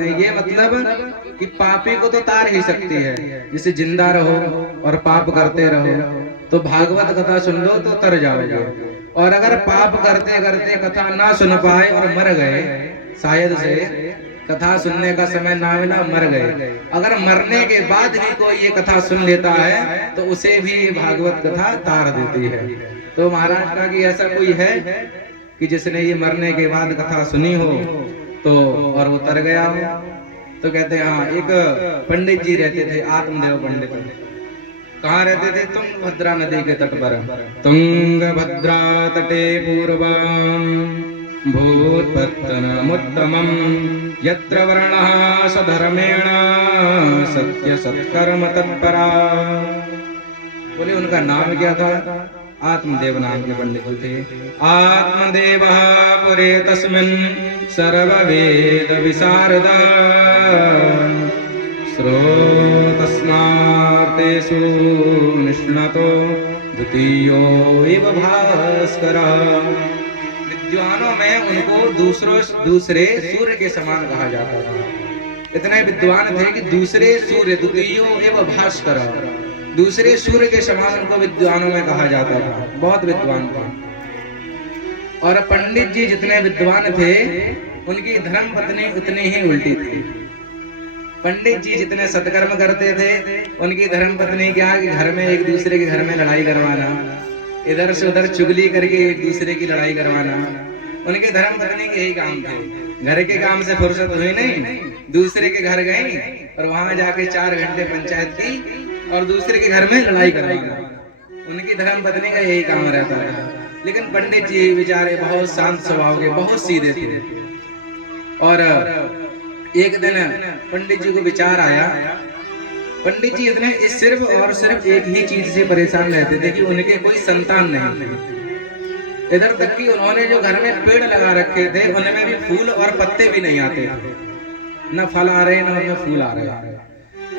ये मतलब कि पापी को तो तार ही सकती है, जैसे जिंदा रहो और पाप करते रहो तो भागवत कथा सुन लो तो तर जाओगे, और अगर पाप करते करते कथा ना सुन पाए और मर गए, शायद से कथा सुनने का समय ना मिला, मर गए, अगर मरने के बाद भी कोई ये कथा सुन लेता है तो उसे भी भागवत कथा तार देती है। तो महाराज का कि ऐसा कोई है कि जिसने ये मरने के बाद कथा सुनी हो तो और वो तर गया हो? तो कहते हैं हाँ, एक पंडित जी रहते थे, आत्मदेव पंडित। कहाँ रहते थे? तुंगभद्रा नदी के तट पर। तुंगभद्रा तटे पूर्वम भूतपत्तनमुत्तमं यत्र वर्णः सधर्मेण सत्य सत्कर्म तत्परा। बोले उनका नाम क्या था? आत्मदेव नाम के पंडित थे। आत्मदेव पुरे तस्मिन् सर्ववेद विशारद श्रोतस्मार्तेषु निष्णातो द्वितीयो एव भास्करः। विद्वानों में उनको दूसरे सूर्य के समान कहा जाता था। इतने विद्वान थे कि दूसरे सूर्य, द्वितीयो एव भास्करः, दूसरे सूर्य के समान उनको विद्वानों में कहा जाता था। बहुत विद्वान थे। और पंडित जी जितने विद्वान थे उनकी धर्म पत्नी उतनी ही उल्टी थी। पंडित जी जितने सत्कर्म करते थे उनकी धर्म पत्नी क्या कि घर में एक दूसरे के घर में लड़ाई करवाना, इधर से उधर चुगली करके एक दूसरे की लड़ाई करवाना, उनके धर्म पत्नी के यही काम थे। घर के काम से फुर्सत हुई नहीं, दूसरे के घर गई और वहां जाके 4 घंटे पंचायत की और दूसरे के घर में लड़ाई करवाना, उनकी धर्म पत्नी का यही काम रहता था। लेकिन पंडित जी बेचारे बहुत शांत स्वभाव के, बहुत सीधे थे। और एक दिन पंडित जी को विचार आया। पंडित जी इतने सिर्फ और सिर्फ एक ही चीज से परेशान रहते थे कि उनके कोई संतान नहीं थे। इधर तक कि उन्होंने जो घर में पेड़ लगा रखे थे उनमें भी फूल और पत्ते भी नहीं आते थे, न फल आ रहे न उनमें फूल आ रहे।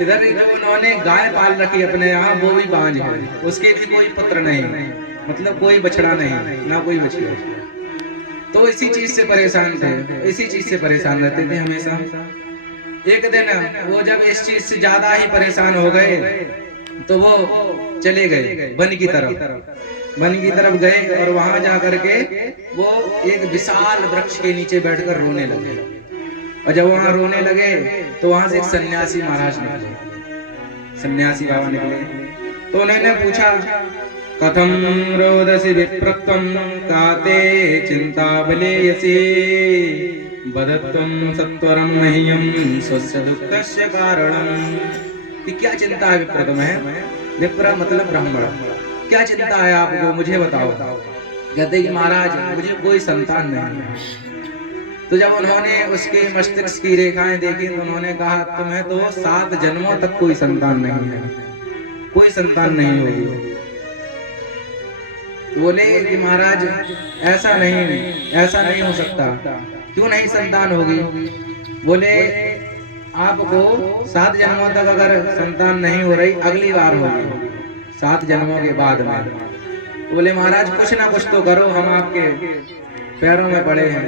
इधर जो उन्होंने गाय पाल रखी अपने यहाँ वो भी बांझ है, उसके भी कोई पुत्र नहीं, मतलब कोई बछड़ा नहीं, ना कोई बछड़ा। तो इसी चीज से परेशान थे, इसी चीज से परेशान रहते थे हमेशा। एक दिन वो जब इस चीज से ज्यादा ही परेशान हो गए तो वो चले गए वन की तरफ। वन की तरफ गए और वहां जाकर के वो एक विशाल वृक्ष के नीचे बैठकर रोने लगे। और जब वहां रोने लगे तो वहां से एक सन्यासी महाराज निकले, सन्यासी बाबा निकले। तो उन्होंने पूछा, कथम रोदसी विप्रत्वं काते चिंता बलेयसी बदत्वं सत्वरं मह्यं स्वस्य दुःखस्य कारणम्। कि क्या चिंता है विप्र तुम्हें? विप्र मतलब ब्राह्मण। क्या चिंता है आपको, मुझे बताओ। कहते कि महाराज मुझे कोई संतान नहीं है। तो जब उन्होंने उसके मस्तिष्क की रेखाएं देखी तो उन्होंने कहा तुम्हें तो 7 जन्मों तक कोई संतान नहीं है, कोई संतान नहीं होगी। बोले कि महाराज ऐसा नहीं हो सकता। क्यों नहीं संतान होगी? बोले आपको 7 जन्मों तक अगर संतान नहीं हो रही, अगली बार होगी 7 जन्मों के बाद में। बोले महाराज कुछ ना कुछ तो करो, हम आपके पैरों में पड़े हैं।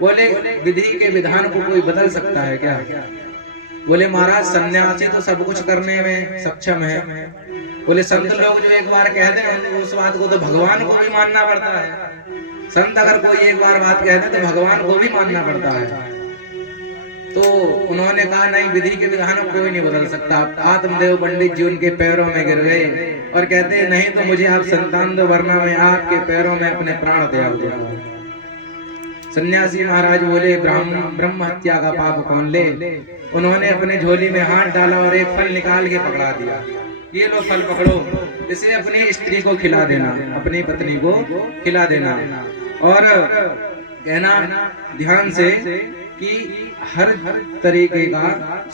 बोले विधि के विधान को कोई बदल सकता है क्या? बोले महाराज सन्यासी तो सब कुछ करने में सक्षम है। बोले संत लोग जो एक बार कहते हैं उस बात को तो भगवान को भी मानना पड़ता है। संत अगर कोई एक बार बात कहते हैं तो भगवान को भी मानना पड़ता है। तो उन्होंने कहा नहीं, विधि के विधान को कोई नहीं बदल सकता। आत्मदेव पंडित जी उनके पैरों में गिर गए और कहते हैं नहीं तो मुझे आप संतान दो, वरना मैं आपके पैरों में अपने प्राण त्याग दूंगा। सन्यासी महाराज बोले ब्रह्म हत्या का पाप कौन ले? उन्होंने अपने झोली में हाथ डाला और एक फल निकाल के पकड़ा दिया। ये लो फल पकड़ो, इसे अपनी स्त्री को खिला देना, अपनी पत्नी को खिला देना। और कहना ध्यान से कि हर तरीके का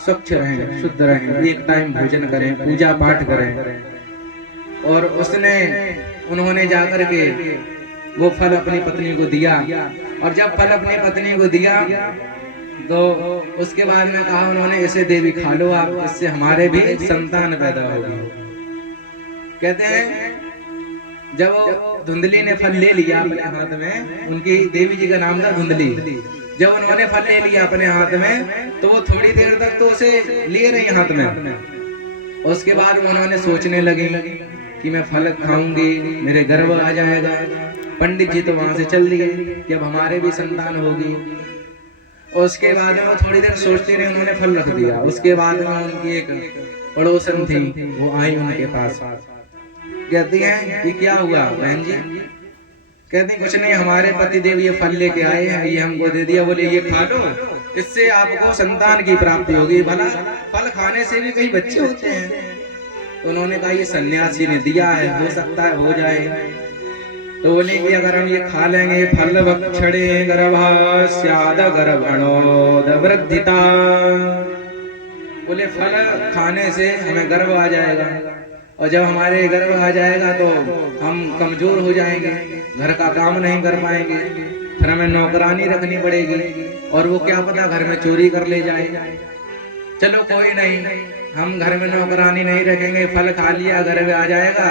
स्वच्छ रहें, शुद्ध रहें, एक टाइम भोजन करें, पूजा पाठ करें। और उन्होंने जाकर के वो फल अपनी पत्नी को दिया। और जब फल अपनी पत्नी को दिया तो उसके बाद में कहा उन्होंने इसे देवी खा लो आप, इससे हमारे भी संतान पैदा होगी। कहते हैं जब धुंधली ने फल ले लिया अपने हाथ में, उनकी देवी जी का नाम था धुंधली। जब उन्होंने फल ले लिया अपने हाथ में तो वो थोड़ी देर तक तो उसे लिए रही हाथ में। उसके बाद उन्होंने सोचने लगी कि मैं फल खाऊंगी मेरे गर्भ आ जाएगा। पंडित जी तो वहां से चल दिए कि अब हमारे भी संतान होगी। उसके बाद में वो थोड़ी देर सोचते रहे, उन्होंने फल रख दिया। उसके बाद में उनकी एक पड़ोसन थी, वो आई उनके पास, कहती हैं कि क्या हुआ बहन जी? कहते कुछ नहीं, हमारे पतिदेव ये फल लेके आए हैं, ये हमको दे दिया, बोले ये खा लो, इससे आपको संतान की प्राप्ति होगी। भला फल खाने से भी कई बच्चे होते हैं। तो उन्होंने कहा ये सन्यासी ने दिया है, हो सकता है हो जाए। तो बोले कि अगर हम ये खा लेंगे, फल भक्षणे गर्भास्याद गर्भणोद वृद्धिता, बोले फल खाने से हमें गर्भ आ जाएगा, और जब हमारे गर्भ आ जाएगा तो हम कमजोर हो जाएंगे, घर का काम नहीं कर पाएंगे, फिर हमें नौकरानी रखनी पड़ेगी, और वो क्या पता घर में चोरी कर ले जाए। चलो कोई नहीं, हम घर में नौकरानी नहीं रखेंगे, फल खा लिया, गर्भ आ जाएगा।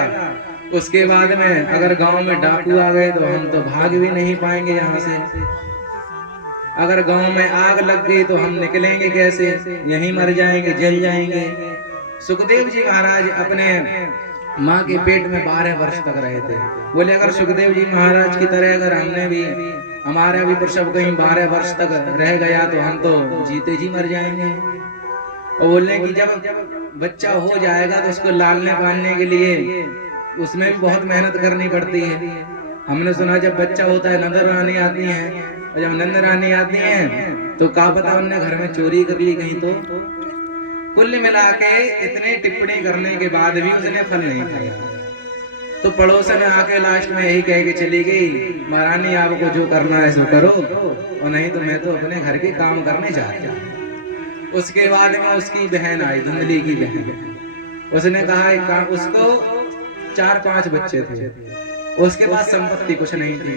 उसके बाद में अगर गांव में डाकू आ गए तो हम तो भाग भी नहीं पाएंगे यहाँ से। अगर गांव में आग लग गई तो हम निकलेंगे कैसे? यहीं मर जाएंगे, जल जाएंगे। सुखदेव जी महाराज अपने माँ के पेट में 12 वर्ष तक रहे थे। बोले अगर सुखदेव जी महाराज की तरह अगर हमने भी, हमारा भी प्रसव कहीं 12 वर्ष तक रह गया तो हम तो जीते जी मर जाएंगे। और बोले कि जब बच्चा हो जाएगा तो उसको लालने पालने के लिए उसमें भी बहुत मेहनत करनी पड़ती है। हमने सुना जब बच्चा होता है नंद रानी आती है, और जब नंद रानी आती है तो क्या पता उनने घर में चोरी कर ली कहीं। तो कुल मिला के इतने टिप्पणी करने के बाद भी उसने फल नहीं खाया। तो पड़ोसन आके लास्ट में यही कह के चली गई, महारानी आपको जो करना है सो करो, और नहीं तो मैं तो अपने घर के काम करने चाहती हूँ। उसके बाद में उसकी बहन आई, धुंधली की बहन। उसने कहा उसको 4-5 बच्चे थे, उसके पास संपत्ति कुछ नहीं थी,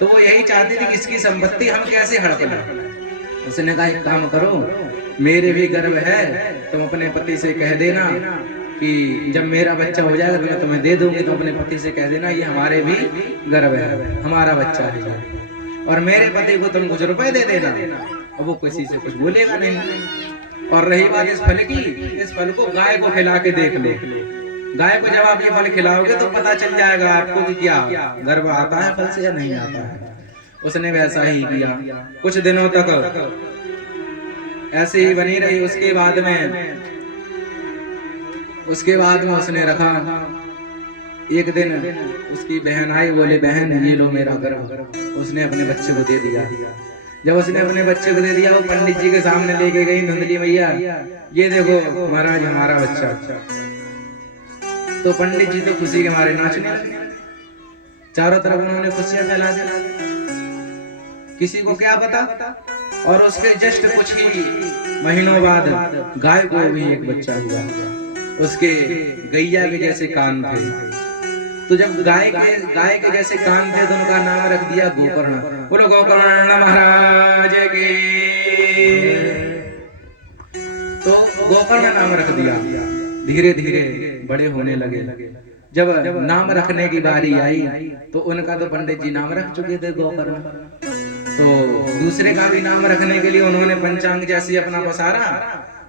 तो वो यही चाहती थी कि इसकी संपत्ति हम कैसे हड़प लें। उसने कहा एक काम करो, मेरे भी गर्भ है, तुम अपने पति से कह देना कि जब मेरा बच्चा हो जाएगा तो मैं तुम्हें दे दूंगी, तो अपने पति से कह देना ये हमारे भी गर्भ है, हमारा बच्चा है, और मेरे पति को तुम कुछ रुपए दे देना, और वो किसी से कुछ बोलेगा नहीं। और रही बात इस फल की, इस फल को गाय को खिला के देख लो। गाय को जब आप ये फल खिलाओगे तो पता चल जाएगा आपको कि क्या गर्भ आता है फल से या नहीं आता है। उसने वैसा ही किया, कुछ दिनों तक ऐसे ही बनी रही। उसके बाद में उसने रखा। एक दिन उसकी बहन आई, बोले बहन ये लो मेरा गर्भ। उसने अपने बच्चे को दे दिया। जब उसने अपने बच्चे को दे दिया, वो पंडित जी के सामने लेके गई, धुंधली मैया ये देखो महाराज हमारा बच्चा। तो पंडित जी तो खुशी के मारे नाचने लगे, चारों तरफ उन्होंने खुशियां फैला दी। किसी को क्या पता, और उसके जस्ट कुछ ही महीनों बाद गाय को भी एक बच्चा हुआ। उसके गैया के जैसे कान थे, तो जब गाय के जैसे कान थे तो उनका नाम रख दिया गोकर्ण। बोलो गोकर्ण महाराज के। तो गोकर्ण नाम रख दिया। धीरे धीरे बड़े होने लगे। जब नाम रखने की बारी आई तो उनका तो पंडित जी नाम रख चुके थे गोकर्ण, तो दूसरे का भी नाम रखने के लिए उन्होंने पंचांग जैसी अपना पसारा।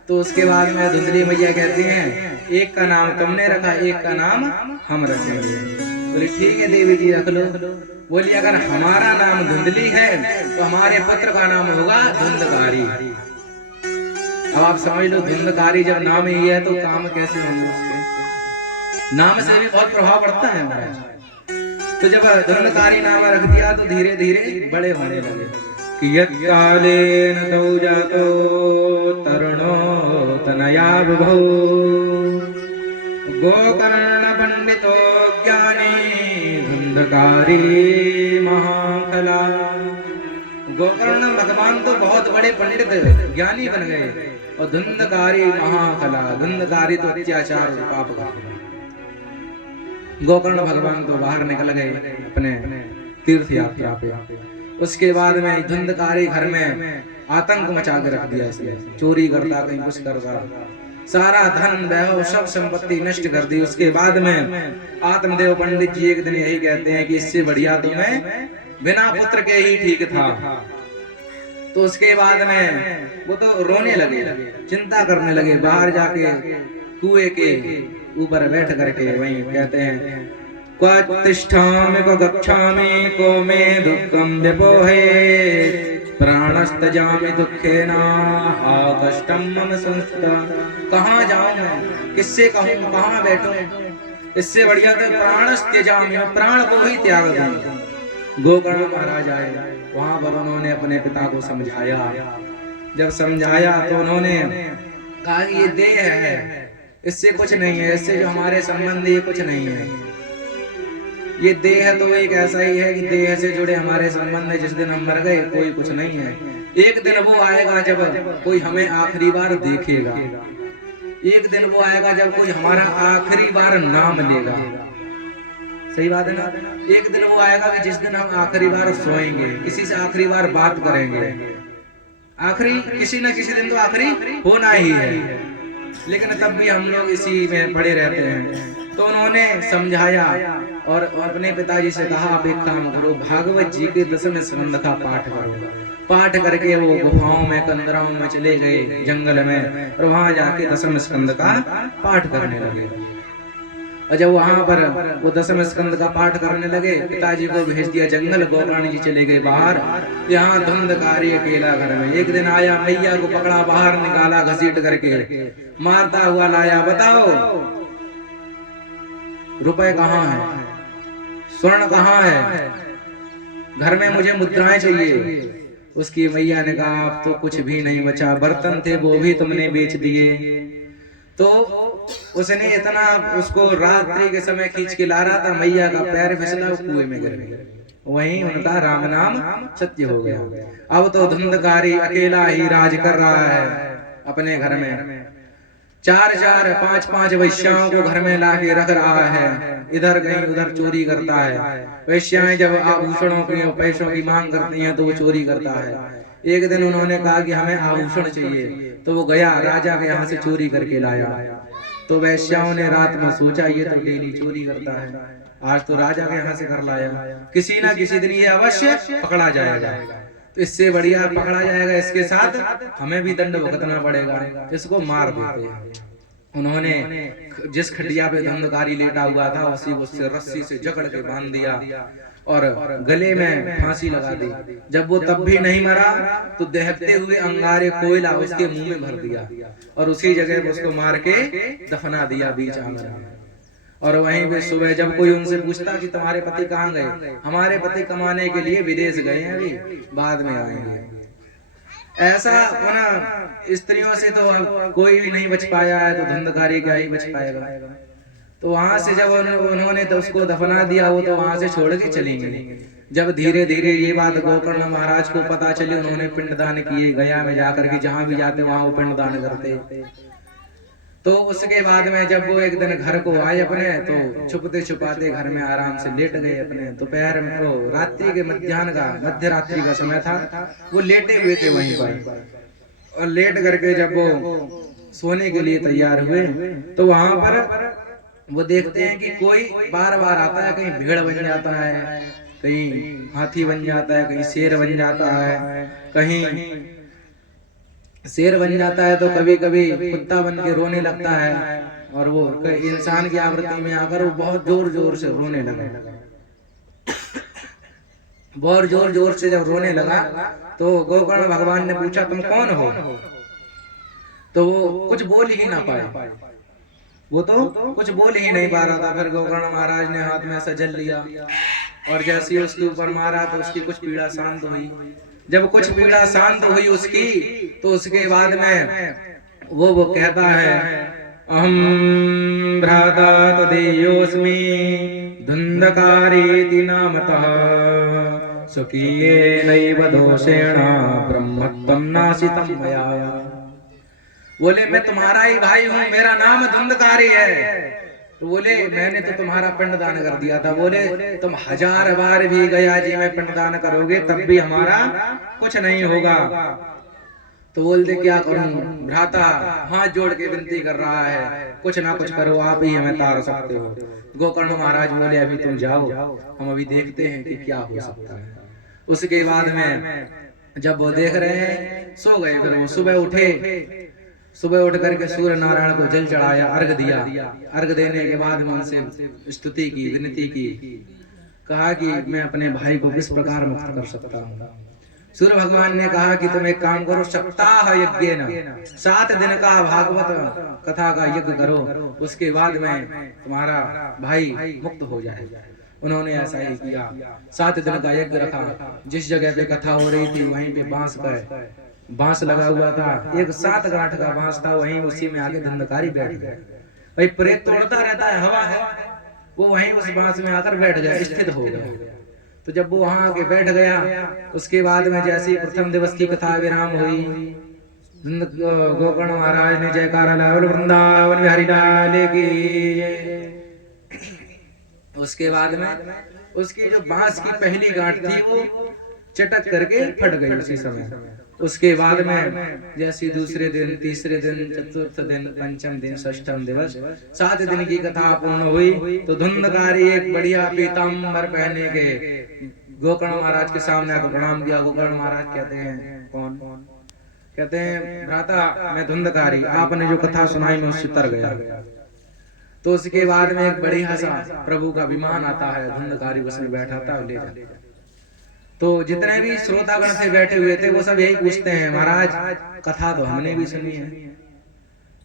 तो उसके बाद में धुंधली मैया कहती हैं एक का नाम तुमने रखा, एक का नाम हम रखेंगे। बोली ठीक है देवी जी रख लो। बोली अगर हमारा नाम धुंधली है तो हमारे पुत्र का नाम होगा धुंधकारी। अब आप समझ लो, धुंधकारी जब नाम ही है तो काम कैसे होंगे उसके। नाम से भी बहुत प्रभाव पड़ता है महाराज। तो जब धुंधकारी नाम रख दिया तो धीरे धीरे बड़े होने लगे। कियत्कालेन तौ जातो तरुणो तनया विभो गोकर्ण पंडितो ज्ञानी धुंधकारी महाकला। गोकर्ण भगवान तो बहुत बड़े पंडित ज्ञानी बन गए, और धुंधकारी महाकला। धुंधकारी तो अत्याचार और पाप का। गोकर्ण भगवान तो बाहर निकल गए अपने तीर्थ यात्रा पे। उसके बाद में धुंधकारी घर में आतंक मचा के रख दिया। इसने चोरी करता, कहीं कुछ करता, सारा धन वैभव सब संपत्ति नष्ट कर दी। उसके बाद में आत्मदेव पंडित जी एक दिन यही कहते हैं कि इससे बढ़िया तो मैं बिना पुत्र के ही ठीक था। तो उसके बाद में वो तो रोने लगे, चिंता करने लगे। बाहर जाके कुएं के ऊपर बैठ करके वहीं कहते हैं, क्व तिष्ठामि क्व गच्छामि को मे दुःखं व्यपोहे प्राणस्तजामि दुःखेन हा कष्टं मम संस्थितः। कहाँ जाऊं मैं, किससे कहूं, कहाँ बैठूं, इससे बढ़िया तो प्राणस्त्यजामि, मैं प्राण को ही त्याग दूं। गोकर्ण महाराज आए, वहां पर उन्होंने अपने पिता को समझाया। जब समझाया तो उन्होंने कहा ये देह है, इससे कुछ नहीं है, इससे जो हमारे संबंध ये कुछ नहीं है। ये देह तो एक ऐसा ही है कि देह से जुड़े हमारे संबंध है। जिस दिन हम मर गए कोई कुछ नहीं है। एक दिन वो आएगा जब कोई हमें आखिरी बार देखेगा, एक दिन वो आएगा जब कोई हमारा आखिरी बार नाम लेगा। सही बात है ना। एक दिन वो आएगा कि जिस दिन हम आखिरी बार सोएंगे, किसी से आखिरी बार बात करेंगे। आखिरी किसी न किसी दिन तो आखिरी होना ही है, लेकिन तब भी हम लोग इसी में पड़े रहते हैं। तो उन्होंने समझाया और अपने पिताजी से कहा, आप एक काम करो, भागवत जी के 10वें स्कंद का पाठ करो। पाठ करके वो गुफाओं में, कंदराओं में चले गए, जंगल में, और वहां जाके 10वें स्कंद का पाठ करने लगे। और जब वहां पर वो 10वें स्कंद का पाठ करने लगे, पिताजी को भेज दिया जंगल, गोकर्ण जी चले गए बाहर। यहाँ धुंधकारी अकेला घर में। एक दिन आया, मैया को पकड़ा, बाहर निकाला घसीट करके, मारता हुआ लाया। बताओ रुपए कहाँ है, स्वर्ण कहाँ है, घर में मुझे मुद्राएं चाहिए। उसकी मैया ने कहा, अब तो कुछ भी नहीं बचा, बर्तन थे वो भी तुमने बेच दिए। तो उसने इतना उसको रात्रि के समय खींच के ला रहा था, मैया का पैर फिसला, कुएं में गिर गया। वहीं उनका राम नाम सत्य हो गया। अब तो धुंधकारी अकेला ही राज कर रहा है अपने घर में। 4-4, 5-5 वैश्याओं को घर में लाके रख रहा है। इधर कहीं उधर चोरी करता है। वैश्याएं जब आभूषणों की, पैसों की मांग करती हैं तो वो चोरी करता है। एक दिन उन्होंने कहा कि हमें आभूषण चाहिए, तो वो गया राजा के यहाँ से चोरी करके लाया। तो वैश्याओं ने रात में सोचा, ये तो डेली चोरी करता है, आज तो राजा के यहाँ से कर लाया, किसी ना किसी दिन ये अवश्य पकड़ा जाएगा। तो इससे बढ़िया पकड़ा जाएगा, इसके साथ हमें भी दंड भुगतना पड़ेगा, इसको मार देते हैं। उन्होंने जिस खटिया पे धुंधकारी लेटा हुआ था उसी को रस्सी से जकड़ के बांध दिया और गले में फांसी लगा दी। जब वो तब भी नहीं मरा तो दहकते हुए अंगारे कोयला उसके मुंह में भर दिया और उसी जगह पे उसको मार के दफना दिया बीच आंगन में। और वहीं पे सुबह जब कोई उनसे पूछता कि तुम्हारे पति कहाँ गए, हमारे पति कमाने के लिए विदेश गए हैं, अभी बाद में आएंगे। ऐसा ना, स्त्रियों से तो कोई भी नहीं बच पाया है, तो धुंधकारी क्या ही बच पाएगा। तो वहां से जब उन्होंने तो उसको दफना दिया, वो तो वहां से छोड़ के चली गई। जब धीरे धीरे ये बात गोकर्ण महाराज को पता चली, उन्होंने पिंडदान किए गया में जाकर के, जहां भी जाते वहां वो पिंडदान करते। तो उसके बाद में जब वो एक दिन घर को आए अपने, तो छुपते छुपाते घर में आराम से लेट गए अपने। दोपहर में वो रात्रि के मध्य रात्रि का समय था, वो लेटे हुए थे वहीं पर। और लेट करके जब वो सोने के लिए तैयार हुए तो वहां पर वो देखते हैं कि कोई बार बार आता है, कहीं भेड़ बन जाता है, कहीं हाथी बन जाता है, कहीं शेर बन जाता है, कहीं शेर बन जाता है तो कभी कभी कुत्ता बन के रोने लगता है। और वो इंसान की आवृत्ति में आकर वो बहुत जोर जोर से रोने लगा। बहुत जोर जोर से जब रोने लगा तो गोकर्ण भगवान ने पूछा, तुम कौन हो? तो वो कुछ बोल ही ना पाए, वो तो कुछ बोल ही नहीं पा रहा था। फिर गोकर्ण महाराज ने हाथ में ऐसा जल लिया और जैसे ही उसके ऊपर मारा तो उसकी कुछ पीड़ा शांत हुई। जब कुछ पीड़ा शांत हुई उसकी, तो उसके बाद में वो कहता है, अहम भ्राता तदेयोस्मि धुंधकारीति नामतः स्वकीयेनैव दोषेण ब्रह्मत्वं नाशितं मया। बोले मैं तुम्हारा ही भाई हूँ, मेरा नाम धुंधकारी है। तो बोले मैंने तो तुम्हारा पिंडदान कर दिया था। बोले तुम 1000 बार भी गया जी में पिंडदान करोगे तब भी हमारा कुछ नहीं होगा। तो बोलते क्या करूं भ्राता, हाथ जोड़ के विनती कर रहा है, कुछ ना कुछ करो, आप ही हमें तार सकते हो। गोकर्ण महाराज बोले अभी तुम जाओ, हम अभी देखते हैं कि क्या हो सकता है। उसके बाद में जब वो देख रहे हैं सो गए, फिर वो सुबह उठे, सुबह उठ करके सूर्य नारायण को जल चढ़ाया, अर्घ दिया। अर्घ देने के बाद मन से स्तुति की, विनती की, कहा कि मैं अपने भाई को किस प्रकार मुक्त कर सकता हूँ। सूर्य भगवान ने कहा कि तुम एक काम करो, सप्ताह यज्ञ न 7 दिन का भागवत कथा का यज्ञ करो, उसके बाद में तुम्हारा भाई मुक्त हो जाएगा। उन्होंने ऐसा ही किया, 7 दिन का यज्ञ रखा। जिस जगह पे कथा हो रही थी वहीं पे बांस लगा हुआ था, एक 7 गांठ का बांस था, वहीं उसी में आके धंधकारी बैठ गए। भाई प्रेत तोड़ता रहता है, हवा है, वो वहीं उस बांस में आकर बैठ गया, स्थित हो गया। तो जब वो वहां आके बैठ गया, उसके बाद में जैसी प्रथम दिवस की कथा विराम हुई, गोकर्ण महाराज ने जयकारा लगाया, वृंदावन बिहारी लाल की। उसके बाद में उसकी जो बांस की पहली गांठ थी वो चटक करके फट गई उसी समय। उसके बाद में जैसी दूसरे दिन, तीसरे दिन, चतुर्थ दिन, पंचम दिन, षष्ठम दिवस 7 दिन की कथा पूर्ण हुई तो धुंधकारी एक बढ़िया पीताम्बर पहने के गोकर्ण महाराज के सामने आकर प्रणाम किया। गोकर्ण महाराज कहते हैं कौन? कहते हैं भ्राता मैं धुंधकारी, आपने जो कथा सुनाई मैं उससे तर गया। तो उसके बाद में एक बढ़िया सा प्रभु का विमान आता है, धुंधकारी उसमें बैठा था, ले जाता। तो जितने भी श्रोतागण थे बैठे हुए थे वो सब यही पूछते हैं, महाराज कथा तो हमने भी सुनी है,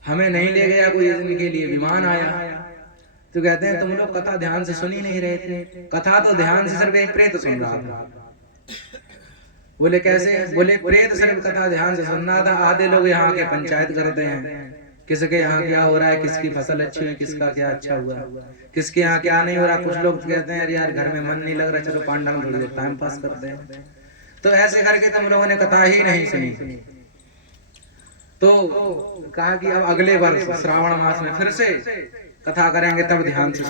हमें नहीं ले गया कोई, इनके लिए विमान आया। तो कहते हैं तुम लोग कथा ध्यान से सुनी नहीं रहे थे, कथा तो ध्यान से सिर्फ एक प्रेत सुन रहा था। बोले कैसे? बोले प्रेत सिर्फ कथा ध्यान से सुन रहा था, आधे लोग यहाँ के पंचायत करते हैं, किसके यहाँ क्या हो रहा है, किसकी फसल अच्छी है, किसका क्या अच्छा हुआ, किसके यहाँ क्या नहीं हो रहा। कुछ लोग कहते हैं यार घर में मन नहीं लग रहा, चलो पांडा में थोड़ी देर टाइम पास करते हैं। तो ऐसे करके तुम लोगों ने कथा ही नहीं सुनी। तो कहा कि अब अगले वर्ष श्रावण मास में फिर से कथा करेंगे, तब ध्यान से